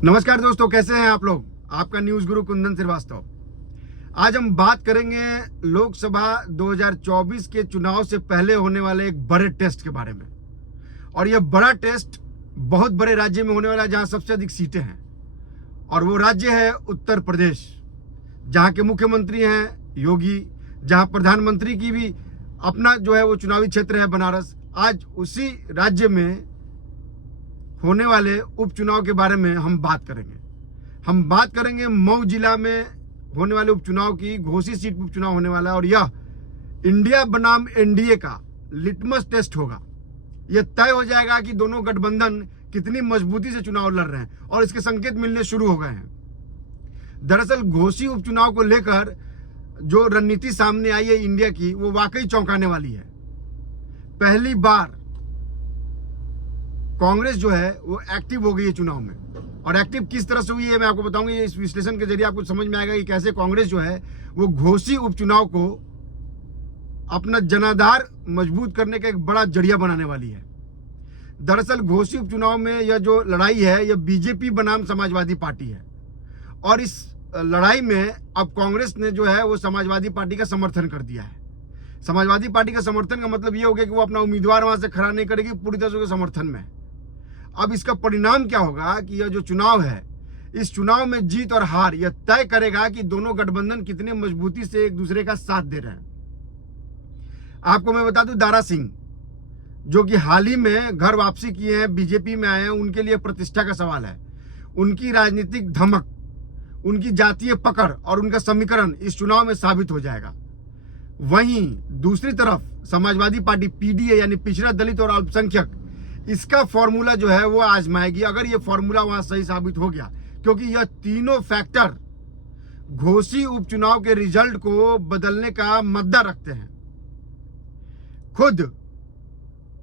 नमस्कार दोस्तों, कैसे हैं आप लोग। आपका न्यूज गुरु कुंदन श्रीवास्तव। आज हम बात करेंगे लोकसभा 2024 के चुनाव से पहले होने वाले एक बड़े टेस्ट के बारे में। और यह बड़ा टेस्ट बहुत बड़े राज्य में होने वाला है जहां सबसे अधिक सीटें हैं, और वो राज्य है उत्तर प्रदेश, जहां के मुख्यमंत्री हैं योगी, जहां प्रधानमंत्री की भी अपना जो है वो चुनावी क्षेत्र है बनारस। आज उसी राज्य में होने वाले उपचुनाव के बारे में हम बात करेंगे। मऊ जिला में होने वाले उपचुनाव की घोसी सीट पर उपचुनाव होने वाला है, और यह इंडिया बनाम एनडीए का लिटमस टेस्ट होगा। यह तय हो जाएगा कि दोनों गठबंधन कितनी मजबूती से चुनाव लड़ रहे हैं, और इसके संकेत मिलने शुरू हो गए हैं। दरअसल घोसी उपचुनाव को लेकर जो रणनीति सामने आई है इंडिया की, वो वाकई चौंकाने वाली है। पहली बार कांग्रेस जो है वो एक्टिव हो गई है चुनाव में, और एक्टिव किस तरह से हुई है मैं आपको बताऊंगा। ये इस विश्लेषण के जरिए आपको समझ में आएगा कि कैसे कांग्रेस जो है वो घोसी उपचुनाव को अपना जनाधार मजबूत करने का एक बड़ा जरिया बनाने वाली है। दरअसल घोसी उपचुनाव में यह जो लड़ाई है यह बीजेपी बनाम समाजवादी पार्टी है, और इस लड़ाई में अब कांग्रेस ने जो है वो समाजवादी पार्टी का समर्थन कर दिया है। समाजवादी पार्टी का समर्थन का मतलब ये हो गया कि वो अपना उम्मीदवार वहां से खड़ा नहीं करेगी, पूरी तरह से उसके समर्थन में। अब इसका परिणाम क्या होगा कि यह जो चुनाव है, इस चुनाव में जीत और हार यह तय करेगा कि दोनों गठबंधन कितने मजबूती से एक दूसरे का साथ दे रहे हैं। आपको मैं बता दूं, दारा सिंह जो कि हाल ही में घर वापसी किए हैं, बीजेपी में आए हैं, उनके लिए प्रतिष्ठा का सवाल है। उनकी राजनीतिक धमक, उनकी जातीय पकड़ और उनका समीकरण इस चुनाव में साबित हो जाएगा। वहीं दूसरी तरफ समाजवादी पार्टी पीडीए यानी पिछड़ा दलित और अल्पसंख्यक, इसका फॉर्मूला जो है वो आजमाएगी, अगर ये फॉर्मूला वहां सही साबित हो गया, क्योंकि यह तीनों फैक्टर घोसी उपचुनाव के रिजल्ट को बदलने का मद्दा रखते हैं। खुद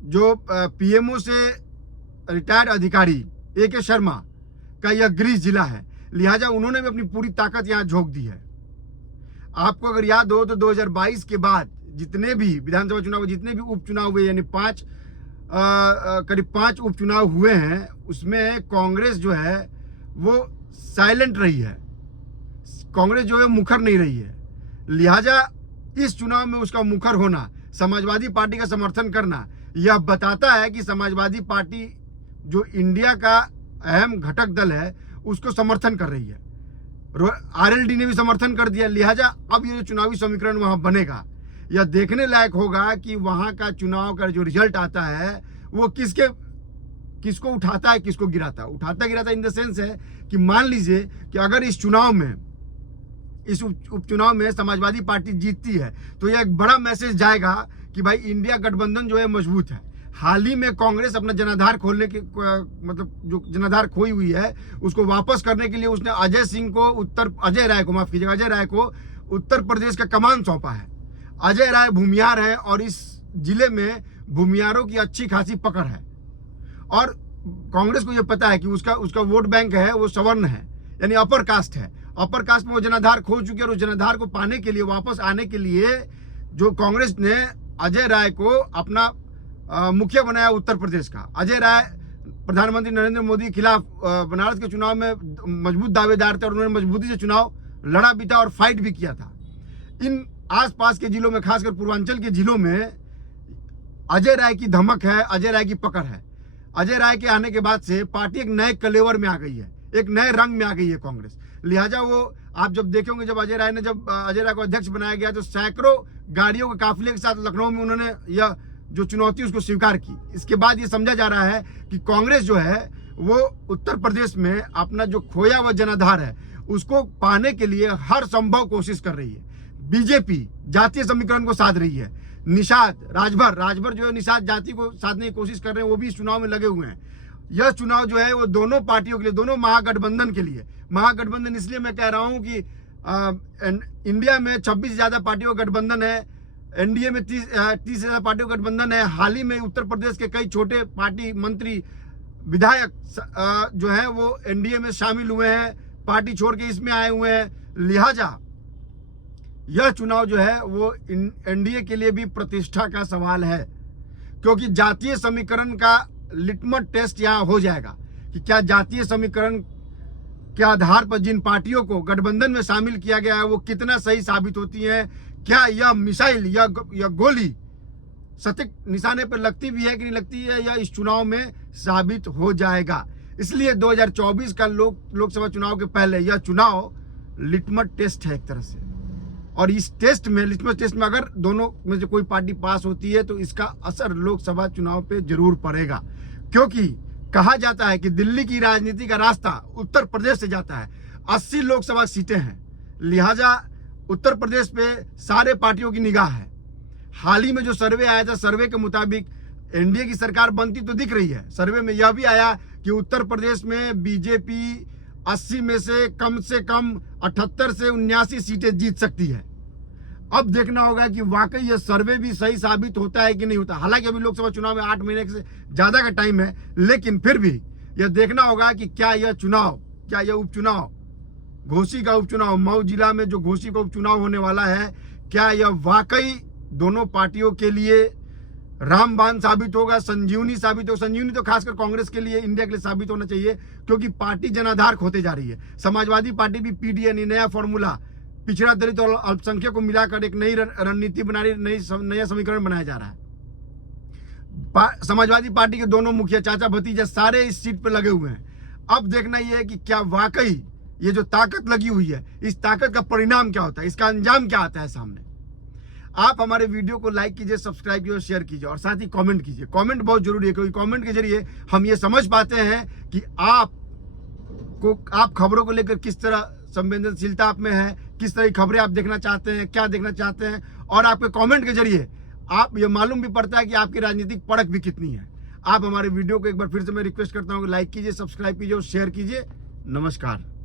जो पीएमओ से रिटायर्ड अधिकारी ए.के. शर्मा का यह गृह जिला है, लिहाजा उन्होंने भी अपनी पूरी ताकत यहां झोंक दी है। आपको अगर याद हो तो 2022 के बाद जितने भी विधानसभा चुनाव, जितने भी उपचुनाव हुए, यानी करीब 5 उपचुनाव हुए हैं, उसमें कांग्रेस जो है वो साइलेंट रही है। कांग्रेस जो है मुखर नहीं रही है। लिहाजा इस चुनाव में उसका मुखर होना, समाजवादी पार्टी का समर्थन करना, यह बताता है कि समाजवादी पार्टी जो इंडिया का अहम घटक दल है उसको समर्थन कर रही है। आरएलडी ने भी समर्थन कर दिया। लिहाजा अब ये जो चुनावी समीकरण वहां बनेगा, यह देखने लायक होगा कि वहां का चुनाव का जो रिजल्ट आता है वो किसको उठाता है, किसको गिराता है। उठाता गिराता इन द सेंस है कि मान लीजिए कि अगर इस उपचुनाव में समाजवादी पार्टी जीतती है तो यह एक बड़ा मैसेज जाएगा कि भाई इंडिया गठबंधन जो है मजबूत है। हाल ही में कांग्रेस अपना जनाधार खोलने के मतलब जो जनाधार खोई हुई है उसको वापस करने के लिए उसने अजय राय को उत्तर प्रदेश का कमान सौंपा है। अजय राय भूमियार है, और इस जिले में भूमियारों की अच्छी खासी पकड़ है, और कांग्रेस को यह पता है कि उसका वोट बैंक है वो सवर्ण है, यानी अपर कास्ट है। अपर कास्ट में वो जनाधार खो चुकी है, और उस जनाधार को पाने के लिए, वापस आने के लिए जो कांग्रेस ने अजय राय को अपना मुखिया बनाया उत्तर प्रदेश का। अजय राय प्रधानमंत्री नरेंद्र मोदी के खिलाफ बनारस के चुनाव में मजबूत दावेदार थे, और उन्होंने मजबूती से चुनाव लड़ा भी था और फाइट भी किया था। इन आसपास के जिलों में, खासकर पूर्वांचल के जिलों में अजय राय की धमक है, अजय राय की पकड़ है। अजय राय के आने के बाद से पार्टी एक नए कलेवर में आ गई है, एक नए रंग में आ गई है कांग्रेस। लिहाजा वो आप जब देखेंगे, जब अजय राय को अध्यक्ष बनाया गया तो सैकड़ों गाड़ियों के काफिले के साथ लखनऊ में उन्होंने यह जो चुनौती उसको स्वीकार की। इसके बाद ये समझा जा रहा है कि कांग्रेस जो है वो उत्तर प्रदेश में अपना जो खोया हुआ जनाधार है उसको पाने के लिए हर संभव कोशिश कर रही है। बीजेपी जातीय समीकरण को साध रही है। निषाद राजभर जो है निषाद जाति को साधने की कोशिश कर रहे हैं, वो भी इस चुनाव में लगे हुए हैं। यह चुनाव जो है वो दोनों पार्टियों के लिए, दोनों महागठबंधन के लिए, महागठबंधन इसलिए मैं कह रहा हूं कि इंडिया में 26 से ज्यादा पार्टियों का गठबंधन है, एनडीए में 30 से ज्यादा पार्टियों का गठबंधन है। हाल ही में उत्तर प्रदेश के कई छोटे पार्टी मंत्री, विधायक जो है वो एनडीए में शामिल हुए हैं, पार्टी छोड़ के इसमें आए हुए हैं। लिहाजा यह चुनाव जो है वो एनडीए के लिए भी प्रतिष्ठा का सवाल है, क्योंकि जातीय समीकरण का लिटमस टेस्ट यहाँ हो जाएगा कि क्या जातीय समीकरण के आधार पर जिन पार्टियों को गठबंधन में शामिल किया गया है वो कितना सही साबित होती है। क्या यह मिसाइल या गोली सटीक निशाने पर लगती भी है कि नहीं लगती है, या इस चुनाव में साबित हो जाएगा। इसलिए 2024 का लोकसभा चुनाव के पहले यह चुनाव लिटमस टेस्ट है एक तरह से। और इस टेस्ट में, लिटमस टेस्ट में अगर दोनों में से कोई पार्टी पास होती है तो इसका असर लोकसभा चुनाव पे जरूर पड़ेगा। क्योंकि कहा जाता है कि दिल्ली की राजनीति का रास्ता उत्तर प्रदेश से जाता है। 80 लोकसभा सीटें हैं, लिहाजा उत्तर प्रदेश पे सारे पार्टियों की निगाह है। हाल ही में जो सर्वे आया था, सर्वे के मुताबिक एनडीए की सरकार बनती तो दिख रही है। सर्वे में यह भी आया कि उत्तर प्रदेश में बीजेपी 80 में से कम 78 से 79 सीटें जीत सकती है। अब देखना होगा कि वाकई यह सर्वे भी सही साबित होता है कि नहीं होता। हालांकि अभी लोकसभा चुनाव में 8 महीने से ज्यादा का टाइम है, लेकिन फिर भी यह देखना होगा कि क्या यह उपचुनाव, घोसी का उपचुनाव, मऊ जिला में जो घोसी का उपचुनाव होने वाला है, क्या यह वाकई दोनों पार्टियों के लिए रामबाण साबित होगा, संजीवनी साबित होगा। संजीवनी तो खासकर कांग्रेस के लिए, इंडिया के लिए साबित होना चाहिए, क्योंकि पार्टी जनाधार होते जा रही है। समाजवादी पार्टी भी पीडीए, नया फॉर्मूला, पिछड़ा दलित और अल्पसंख्यक को मिलाकर एक नई रणनीति बना रही, नया समीकरण बनाया जा रहा है। समाजवादी पार्टी के दोनों मुखिया, चाचा भतीजा, सारे इस सीट पर लगे हुए हैं। अब देखना यह है कि क्या वाकई ये जो ताकत लगी हुई है, इस ताकत का परिणाम क्या होता है, इसका अंजाम क्या आता है सामने। आप हमारे वीडियो को लाइक कीजिए, सब्सक्राइब कीजिए, शेयर कीजिए और साथ ही कमेंट कीजिए। कमेंट बहुत जरूरी है, क्योंकि कमेंट के जरिए हम ये समझ पाते हैं कि आप खबरों को लेकर किस तरह संवेदनशीलता आप में है, किस तरह की खबरें आप देखना चाहते हैं, क्या देखना चाहते हैं। और आपके कमेंट के जरिए आप ये मालूम भी पड़ता है कि आपकी राजनीतिक परख भी कितनी है। आप हमारे वीडियो को एक बार फिर से मैं रिक्वेस्ट करता हूँ कि लाइक कीजिए, सब्सक्राइब कीजिए और शेयर कीजिए। नमस्कार।